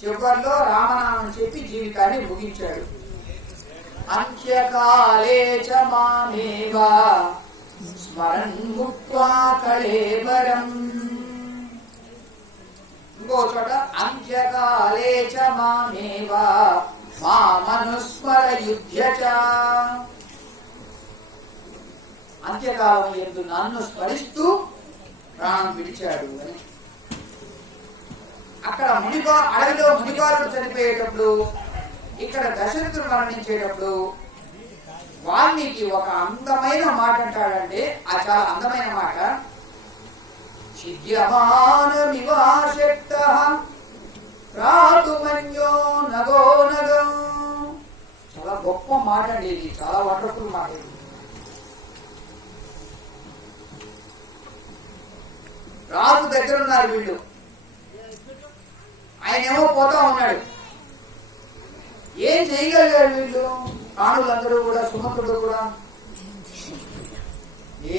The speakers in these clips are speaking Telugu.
చివరిలో రామనామం చెప్పి జీవితాన్ని ముగించాడు. అంత్యకాలే చ మామేవ స్మరన్ ముక్త్వా కళేబరం. ఇంకో చోట అంత్యకాలే చ మామేవ మామనుస్మర యుధ్య చ. అంత్యకాలం యందు నన్ను స్మరిస్తూ ప్రాణం విడిచాడు అని. అక్కడ అడవిలో మునివారుడు చనిపోయేటప్పుడు, ఇక్కడ దశరథుడు మరణించేటప్పుడు వాల్మీకి ఒక అందమైన మాట అంటాడంటే, ఆ చాలా అందమైన మాట. చిద్యమానమివాశక్తః ప్రాతుమన్యో నగో నగం. చాలా గొప్ప మాట అండి ఇది, చాలా వండర్ఫుల్ మాట ఇది. రాజు దగ్గర ఉన్నారు వీళ్ళు, ఆయనేమో పోతా ఉన్నాడు. ఏం చేయగలిగాడు వీళ్ళు? ప్రాణులందరూ కూడా, సుమంతుడు కూడా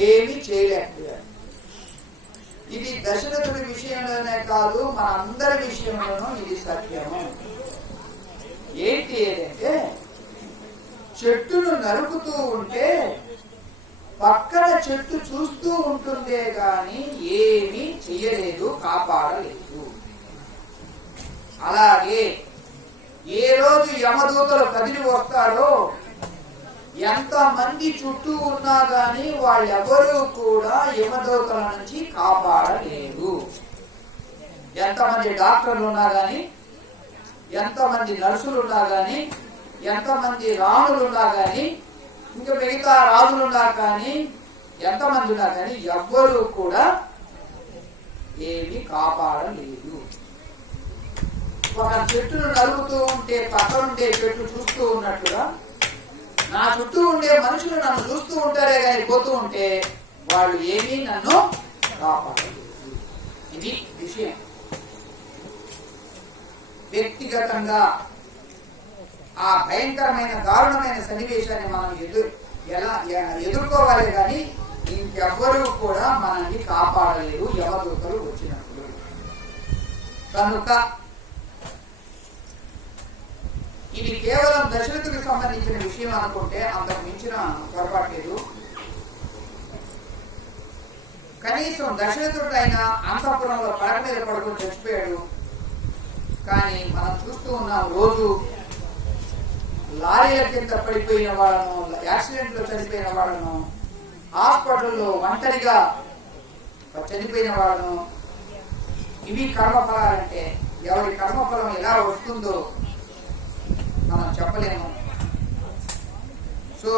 ఏమీ చేయలేకపోయాడు. ఇది దశరథుడి విషయంలోనే కాదు, మన అందరి విషయంలోనూ ఇది సత్యము. ఏంటి ఏదంటే, చెట్టును నరుకుతూ ఉంటే పక్కన చెట్టు చూస్తూ ఉంటుందే గాని ఏమీ చెయ్యలేదు, కాపాడలేదు. అలాగే ఏ రోజు యమదూతలు కదిలి వస్తారో ఎంత మంది చుట్టూ ఉన్నా గాని వాళ్ళెవరూ కూడా యమదూతల నుంచి కాపాడలేరు. ఎంతమంది డాక్టర్లు ఉన్నా గాని, ఎంతమంది నర్సులు ఉన్నా గాని, ఎంతమంది రాణులు ఉన్నా గాని, ఇంకా మిగతా రాజులున్నా కానీ, ఎంతమంది ఉన్నా కానీ ఎవ్వరూ కూడా ఏమీ కాపాడలేదు. ఒక చెట్టును నలుగుతూ ఉంటే పక్కనుండే చెట్టు చూస్తూ ఉన్నట్టుగా నా చుట్టూ ఉండే మనుషులు నన్ను చూస్తూ ఉంటారే కానీ పోతూ ఉంటే వాళ్ళు ఏమీ నన్ను కాపాడలేదు. ఇది విషయం. వ్యక్తిగతంగా ఆ భయంకరమైన దారుణమైన సన్నివేశాన్ని మనం ఎదుర్కోవాలి కానీ ఇంకెవ్వరూ కూడా మనల్ని కాపాడలేరు యమదూతలు వచ్చినప్పుడు. కనుక ఇది కేవలం దశరథుడికి సంబంధించిన విషయం అనుకుంటే అంతకు మించిన పొరపాటు లేదు. కనీసం దశరథుడైనా అంతఃపురంలో పడక మీద పడుకుని చచ్చిపోయాడు. కానీ మనం చూస్తూ ఉన్నాం, రోజు లారీల కింద పడిపోయిన వాళ్ళను, యాక్సిడెంట్ లో చనిపోయిన వాళ్ళను, హాస్పిటల్లో ఒంటరిగా చనిపోయిన వాళ్ళను. ఇవి కర్మఫలాలంటే ఎవరి కర్మఫలం ఎలా వస్తుందో మనం చెప్పలేము. సో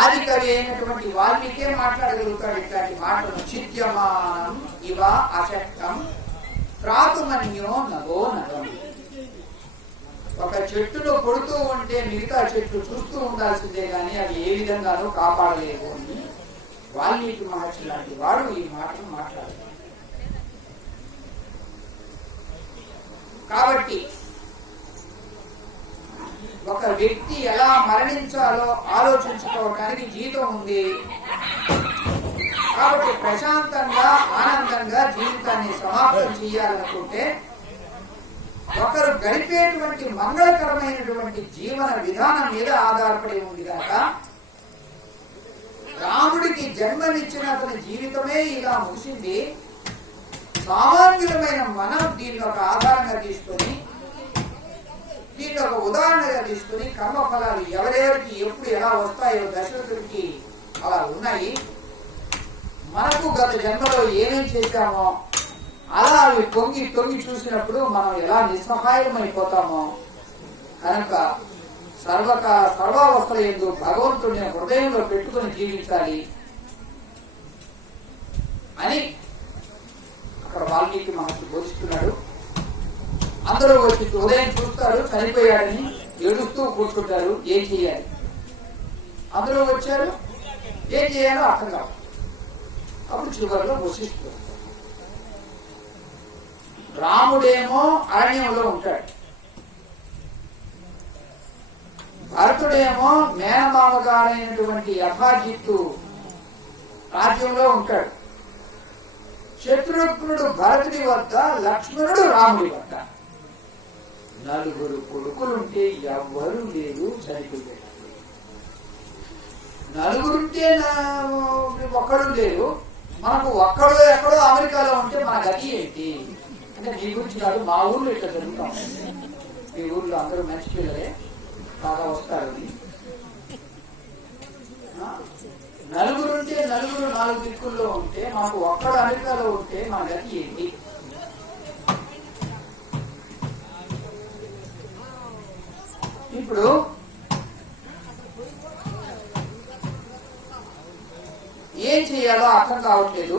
ఆది కవి అయినటువంటి వాల్మీకే మాట్లాడగలుగుతాడు ఇట్లాంటి మాటలు. చిత్యమానం ఇవ అశక్తం ప్రాతుమన్యో నగో నగం. ఒక చెట్టును కొడుతూ ఉంటే మిగతా చెట్లు చూస్తూ ఉండాల్సిందే గాని అవి ఏ విధంగానూ కాపాడలేవు అని వాల్మీకి మహర్షి లాంటి వాడు ఈ మాటను మాట్లాడారు. కాబట్టి ఒక వ్యక్తి ఎలా మరణించాలో ఆలోచించుకోవటానికి జీవితం ఉంది. కాబట్టి ప్రశాంతంగా ఆనందంగా జీవితాన్ని సమాప్తం చేయాలనుకుంటే ఒకరు గడిపేటువంటి మంగళకరమైనటువంటి జీవన విధానం మీద ఆధారపడి ఉంది కనుక రాముడికి జన్మనిచ్చిన అతని జీవితమే ఇలా ముగిసింది. సామాన్యులమైన మనం దీన్ని ఒక ఆధారంగా తీసుకొని, దీన్ని ఒక ఉదాహరణగా తీసుకుని కర్మఫలాలు ఎవరెవరికి ఎప్పుడు ఎలా వస్తాయో దశరథుడికి అలా ఉన్నాయి. మనకు గత జన్మలో ఏమేం చేశామో అలా అవి తొంగి తొంగి చూసినప్పుడు మనం ఎలా నిస్సహాయమైపోతామో కనుక సర్వావస్థల యందు భగవంతుడిని హృదయంలో పెట్టుకుని జీవించాలి అని అక్కడ వాల్మీకి మహర్షి బోధిస్తున్నాడు. అందరూ వచ్చి ఉదయం చూస్తారు, చనిపోయాడని ఏడుస్తూ కూర్చుంటారు. ఏం చేయాలి? అందరూ వచ్చారు, ఏం చేయాలో అర్థం కాదు. అప్పుడు చివరిలో వశిష్ఠుడు, రాముడేమో అరణ్యంలో ఉంటాడు, భరతుడేమో మేనమామగారైనటువంటి అభాజిత్తు రాజ్యంలో ఉంటాడు. శత్రుఘ్నుడు భరతుడి వద్ద, లక్ష్మణుడు రాముడి వద్ద. నలుగురు కొడుకులుంటే ఎవ్వరూ లేరు, చనిపోయారు. నలుగురుంటే ఒక్కడు లేరు, మనకు ఒక్కడు ఎక్కడో అమెరికాలో ఉంటే మన గతి ఏంటి అంటే నీ గురించి కాదు, మా ఊర్లో ఇట్లా జరుగుతాం. మీ ఊర్లో అందరూ మంచి పిల్లలే బాగా వస్తారు. నలుగురుంటే నలుగురు నాలుగు దిక్కుల్లో ఉంటే మనకు ఒక్కడు అమెరికాలో ఉంటే మన గతి ఏంటి? ఇప్పుడు ఏం చేయాలో అర్థం కావట్లేదు.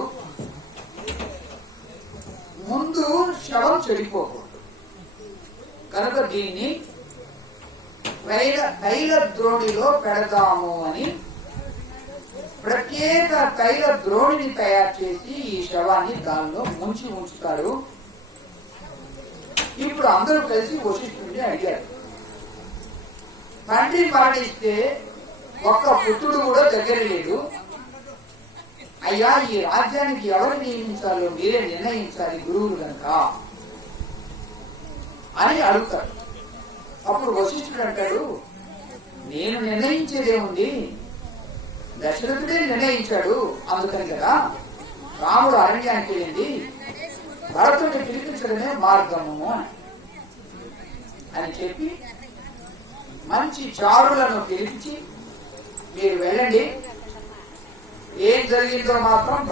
ముందు శవం చెడిపోకూడదు కనుక దీన్ని తైల ద్రోణిలో పెడదాము అని ప్రత్యేక తైల ద్రోణిని తయారు చేసి ఈ శవాన్ని దానిలో ముంచి ఉంచుతారు. ఇప్పుడు అందరూ కలిసి వశిష్ఠుడిని అడిగారు. తండ్రి మరణిస్తే ఒక్క పుత్రుడు కూడా దగ్గర లేదు. అయ్యా, ఈ రాజ్యానికి ఎవరు నియమించాలో మీరే నిర్ణయించాలి గురువులు కనుక అని అడుగుతాడు. అప్పుడు వశిష్ఠుడు అంటాడు, నేను నిర్ణయించేదేముంది, దశరథుడే నిర్ణయించాడు, అందుకని కదా రాముడు అరణ్యానికి వెళ్ళింది, భరతుడిని పిలిపించడమే మార్గము అని చెప్పి మంచి చారులను పిలిపించి మీరు వెళ్ళండి, ఏం జరిగిందో మాత్రం